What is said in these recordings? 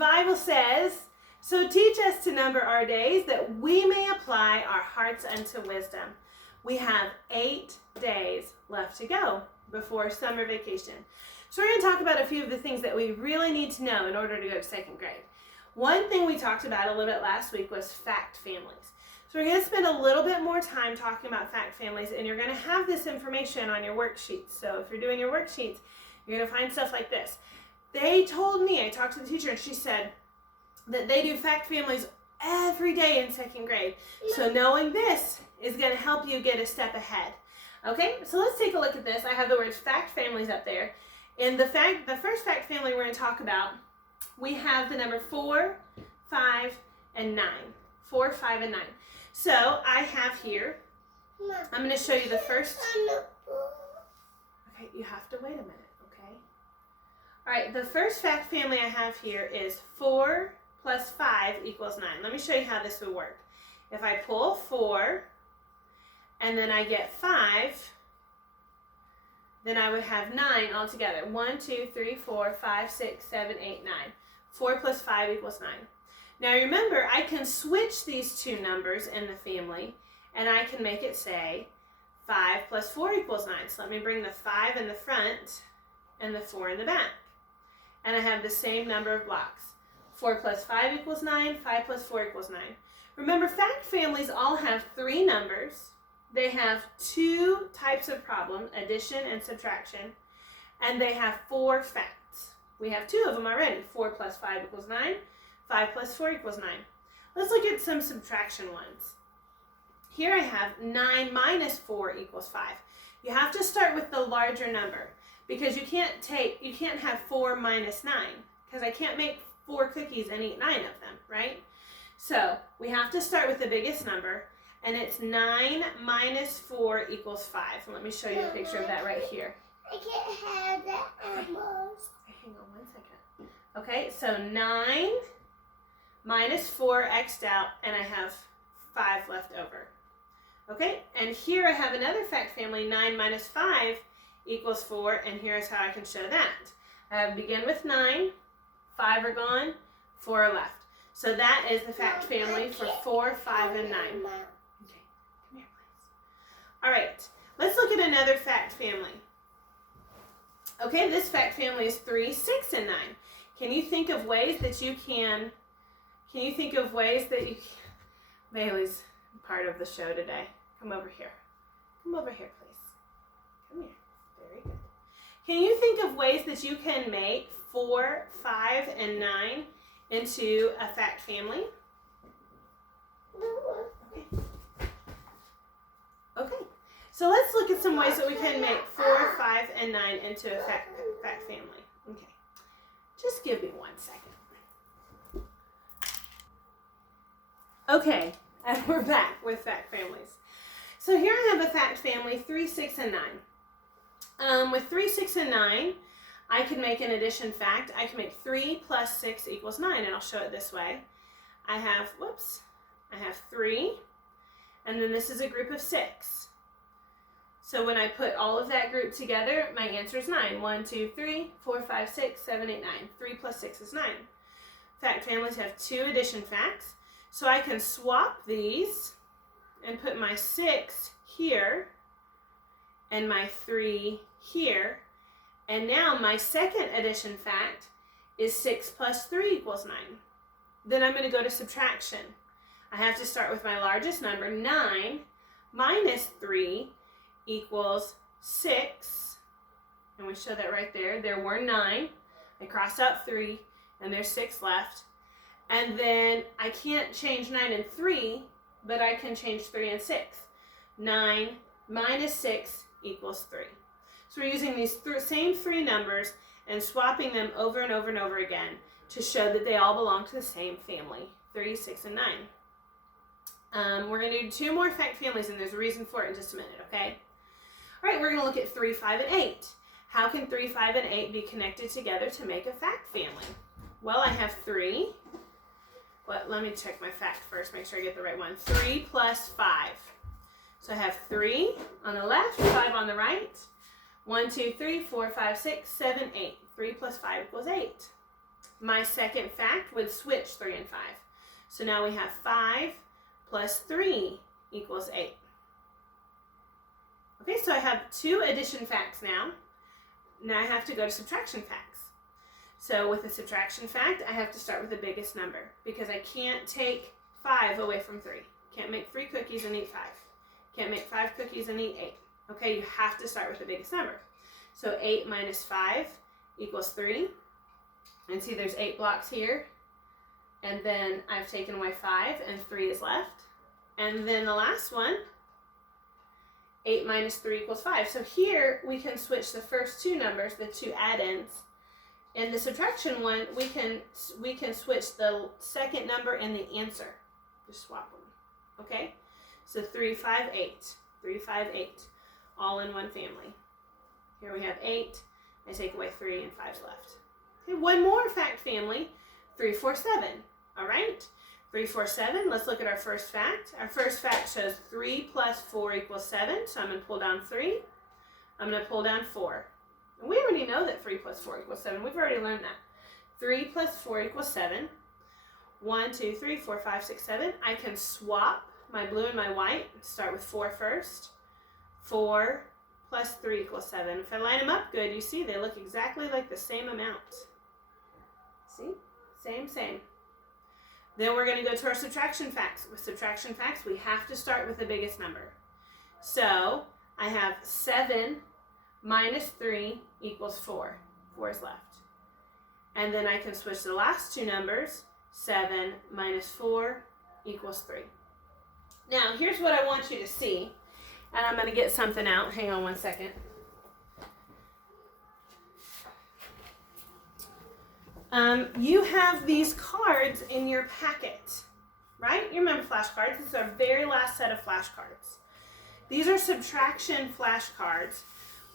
Bible says, "So teach us to number our days, that we may apply our hearts unto wisdom." We have 8 days left to go before summer vacation. So we're going to talk about a few of the things that we really need to know in order to go to 2nd grade. One thing we talked about a little bit last week was fact families. So we're going to spend a little bit more time talking about fact families, and you're going to have this information on your worksheets. So if you're doing your worksheets, you're going to find stuff like this. They told me, I talked to the teacher, and she said that they do fact families every day in 2nd grade. So knowing this is going to help you get a step ahead. Okay, so let's take a look at this. I have the words fact families up there. In the first fact family we're going to talk about, we have the number 4, 5, and 9. 4, 5, and 9. So I have here, I'm going to show you the first. Okay, you have to wait a minute, okay? All right, the first fact family I have here is 4 plus 5 equals 9. Let me show you how this would work. If I pull 4, and then I get 5, then I would have 9 altogether. 1, 2, 3, 4, 5, 6, 7, 8, 9. 4 plus 5 equals 9. Now remember, I can switch these two numbers in the family, and I can make it say 5 plus 4 equals 9. So let me bring the 5 in the front and the 4 in the back. And I have the same number of blocks. 4 plus 5 equals 9, 5 plus 4 equals 9. Remember, fact families all have 3 numbers. They have 2 types of problem, addition and subtraction, and they have 4 facts. We have 2 of them already. 4 plus 5 equals 9, 5 plus 4 equals 9. Let's look at some subtraction ones. Here I have 9 minus 4 equals 5. You have to start with the larger number, because you can't have 4 minus 9, because I can't make 4 cookies and eat 9 of them, right? So we have to start with the biggest number, and it's 9 minus 4 equals 5. Let me show you a picture of that right here. I can't have the animals. Hang on one second. Okay, so 9 minus 4 x'd out, and I have 5 left over. Okay, and here I have another fact family, 9 minus 5 equals 4, and here's how I can show that. I begin with 9, 5 are gone, 4 are left. So that is the fact family for 4, 5, and 9. Okay, come here, please. All right, let's look at another fact family. Okay, this fact family is 3, 6, and 9. Can you think of ways that you can Bailey's part of the show today. Come over here. Come over here, please. Come here. Very good. Can you think of ways that you can make 4, 5, and 9 into a fact family? Okay. So let's look at some ways that we can make 4, 5, and 9 into a fact family. Okay. Just give me 1 second. Okay, and we're back with fact families. So here I have a fact family, 3, 6, and 9. With 3, 6, and 9, I can make an addition fact. I can make 3 plus 6 equals 9, and I'll show it this way. I have 3, and then this is a group of 6. So when I put all of that group together, my answer is 9. 1, 2, 3, 4, 5, 6, 7, 8, 9. 3 plus 6 is 9. Fact families have 2 addition facts. So I can swap these and put my 6 here and my 3 here. And now my second addition fact is 6 plus 3 equals 9. Then I'm going to go to subtraction. I have to start with my largest number. 9 minus 3 equals 6. And we show that right there. There were 9. I crossed out 3, and there's 6 left. And then I can't change 9 and 3, but I can change 3 and 6. 9 minus 6 equals 3. So we're using these same 3 numbers and swapping them over and over and over again to show that they all belong to the same family, 3, 6, and 9. We're going to do 2 more fact families, and there's a reason for it in just a minute, okay? All right, we're going to look at 3, 5, and 8. How can 3, 5, and 8 be connected together to make a fact family? Well, I have 3. Let me check my fact first, make sure I get the right one. 3 plus 5. So I have 3 on the left, 5 on the right. 1, 2, 3, 4, 5, 6, 7, 8. 3 plus 5 equals 8. my second fact would switch 3 and 5. So now we have 5 plus 3 equals 8. Okay, so I have 2 addition facts now. Now I have to go to subtraction facts. So with a subtraction fact, I have to start with the biggest number because I can't take 5 away from 3. Can't make 3 cookies and eat 5. Can't make 5 cookies and eat 8. Okay, you have to start with the biggest number. So 8 minus 5 equals 3. And see there's 8 blocks here. And then I've taken away 5 and 3 is left. And then the last one, 8 minus 3 equals 5. So here we can switch the first 2 numbers, the 2 add-ins. In the subtraction one, we can switch the second number and the answer. Just swap them. Okay? So 3, 5, 8. 3, 5, 8. All in one family. Here we have 8. I take away 3 and 5's left. Okay, one more fact family. 3, 4, 7. All right? 3, 4, 7. Let's look at our first fact. Our first fact shows 3 plus 4 equals 7. So I'm going to pull down 3. I'm going to pull down 4. And we already know that 3 plus 4 equals 7. We've already learned that. 3 plus 4 equals 7. 1, 2, 3, 4, 5, 6, 7. I can swap my blue and my white. Start with 4 first. 4 plus 3 equals 7. If I line them up good, you see they look exactly like the same amount. See? Same. Then we're going to go to our subtraction facts. With subtraction facts, we have to start with the biggest number. So I have 7 minus 3 equals 4. 4 is left. And then I can switch the last 2 numbers. 7 minus 4 equals 3. Now, here's what I want you to see. And I'm going to get something out. Hang on one second. You have these cards in your packet, right? You remember flashcards. This is our very last set of flashcards. These are subtraction flashcards.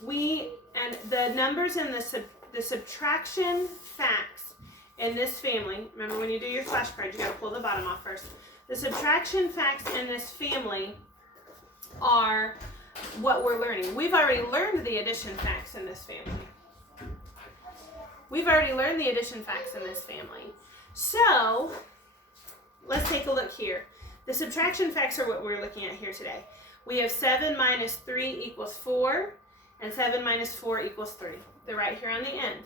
And the numbers in the subtraction facts in this family, remember when you do your flashcards, you got to pull the bottom off first. The subtraction facts in this family are what we're learning. We've already learned the addition facts in this family. We've already learned the addition facts in this family. So, let's take a look here. The subtraction facts are what we're looking at here today. We have 7 minus 3 equals 4, and 7 minus 4 equals 3. They're right here on the end.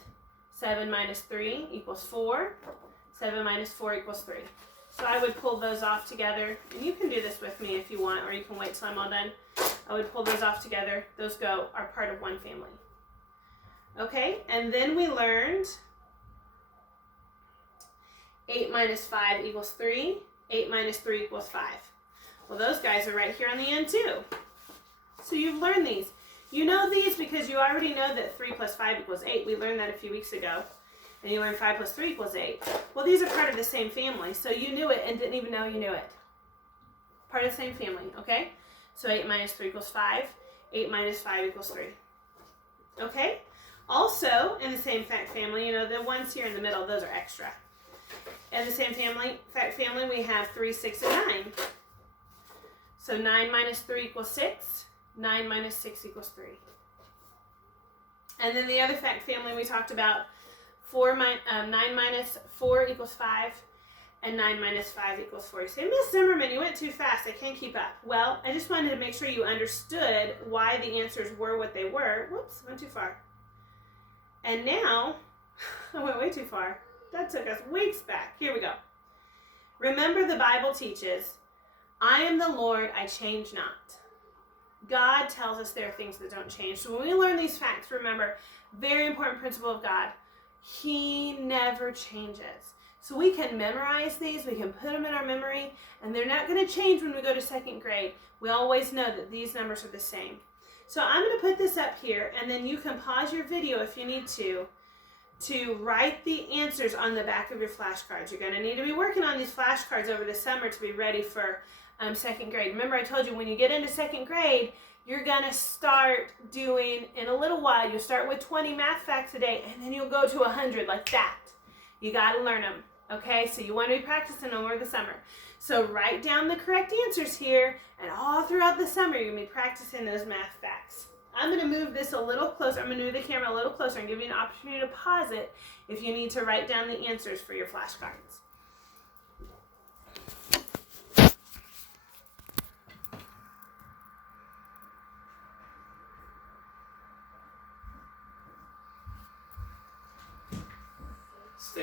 7 minus 3 equals 4. 7 minus 4 equals 3. So I would pull those off together. And you can do this with me if you want, or you can wait till I'm all done. I would pull those off together. Those are part of one family. Okay, and then we learned 8 minus 5 equals 3. 8 minus 3 equals 5. Well, those guys are right here on the end too. So you've learned these. You know these because you already know that 3 plus 5 equals 8. We learned that a few weeks ago. And you learned 5 plus 3 equals 8. Well, these are part of the same family. So you knew it and didn't even know you knew it. Part of the same family, okay? So 8 minus 3 equals 5. 8 minus 5 equals 3. Okay? Also, in the same fact family, you know, the ones here in the middle, those are extra. In the same fact family, we have 3, 6, and 9. So 9 minus 3 equals 6. 9 minus 6 equals 3. And then the other fact family we talked about, 9 minus 4 equals 5, and 9 minus 5 equals 4. You say, Miss Zimmerman, you went too fast. I can't keep up. Well, I just wanted to make sure you understood why the answers were what they were. Whoops, went too far. And now, I went way too far. That took us weeks back. Here we go. Remember, the Bible teaches, I am the Lord, I change not. God tells us there are things that don't change. So when we learn these facts, remember, very important principle of God, He never changes. So we can memorize these, we can put them in our memory, and they're not going to change when we go to 2nd grade. We always know that these numbers are the same. So I'm going to put this up here, and then you can pause your video if you need to write the answers on the back of your flashcards. You're going to need to be working on these flashcards over the summer to be ready for 2nd grade. Remember, I told you when you get into 2nd grade, you're going to start doing, in a little while, you'll start with 20 math facts a day, and then you'll go to 100 like that. You got to learn them, okay? So you want to be practicing them over the summer. So write down the correct answers here, and all throughout the summer, you're going to be practicing those math facts. I'm going to move this a little closer. I'm going to move the camera a little closer and give you an opportunity to pause it if you need to write down the answers for your flashcards.